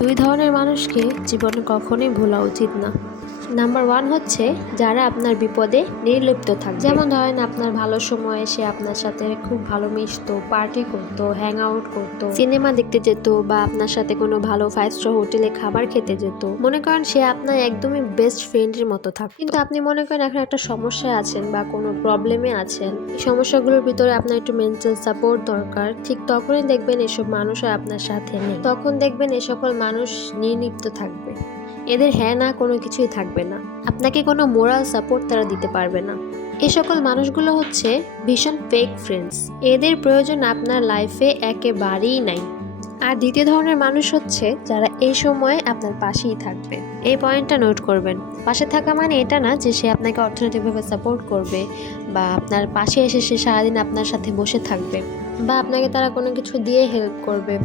দুই ধরনের মানুষকে জীবনে কখনোই ভোলা উচিত না। নাম্বার 1 হচ্ছে যারা আপনার বিপদে নির্লিপ্ত থাকে। যেমন ধরেন আপনার ভালো সময়ে সে আপনার সাথে খুব ভালো মিশতো, পার্টি করতো, হ্যাং আউট করতো, সিনেমা দেখতে যেত বা আপনার সাথে কোনো ভালো 5 স্টার হোটেলে খাবার খেতে যেত। মনে করেন সে আপনার একদমই বেস্ট ফ্রেন্ডের মতো থাকতো। কিন্তু আপনি মনে করেন এখন একটা সমস্যায় আছেন বা কোনো প্রবলেমে আছেন, এই সমস্যাগুলোর ভিতরে আপনার একটু মেন্টাল সাপোর্ট দরকার। ঠিক তখনই দেখবেন এসব মানুষ আর আপনার সাথে নেই। তখন দেখবেন এ সকল মানুষ নির্লিপ্ত থাকবে, এদের হ্যাঁ না কোনো কিছুই থাকবে না, আপনাকে কোনো মোরাল সাপোর্ট তারা দিতে পারবে না। এই সকল মানুষগুলো হচ্ছে ভীষণ ফেক ফ্রেন্ডস, এদের প্রয়োজন আপনার লাইফে একেবারেই নাই। আর দ্বিতীয় ধরনের মানুষ হচ্ছে যারা এই সময়ে আপনার পাশেই থাকবে। এই পয়েন্টটা নোট করবেন। পাশে থাকা মানে এটা না যে সে আপনাকে অর্থনৈতিকভাবে সাপোর্ট করবে বা আপনার পাশে এসে সে সারাদিন আপনার সাথে বসে থাকবে বা আপনাকে তারা কোনো কিছু দিয়ে হেল্প করবে।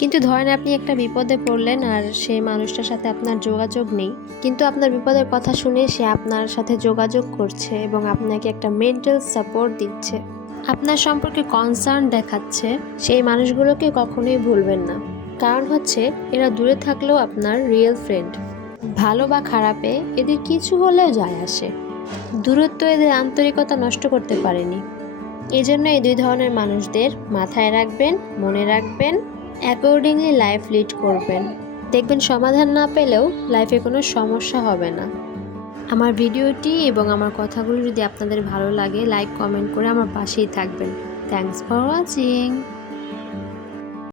কিন্তু ধরেন আপনি একটা বিপদে পড়লেন আর সেই মানুষটার সাথে আপনার যোগাযোগ নেই, কিন্তু আপনার বিপদের কথা শুনে সে আপনার সাথে যোগাযোগ করছে এবং আপনাকে একটা মেন্টাল সাপোর্ট দিচ্ছে, আপনার সম্পর্কে কনসার্ন দেখাচ্ছে। সেই মানুষগুলোকে কখনোই ভুলবেন না। কারণ হচ্ছে এরা দূরে থাকলেও আপনার রিয়েল ফ্রেন্ড। ভালো বা খারাপে এদের কিছু হলেও যায় আসে, দূরত্ব এদের আন্তরিকতা নষ্ট করতে পারেনি। এজন্য এই দুই ধরনের মানুষদের মাথায় রাখবেন, মনে রাখবেন, অ্যাকর্ডিংলি লাইফ লিড করবেন। দেখবেন সমাধান না পেলেও লাইফে কোনো সমস্যা হবে না। আমার ভিডিওটি এবং আমার কথাগুলো যদি আপনাদের ভালো লাগে, লাইক কমেন্ট করে আমার পাশেই থাকবেন। Thanks for watching.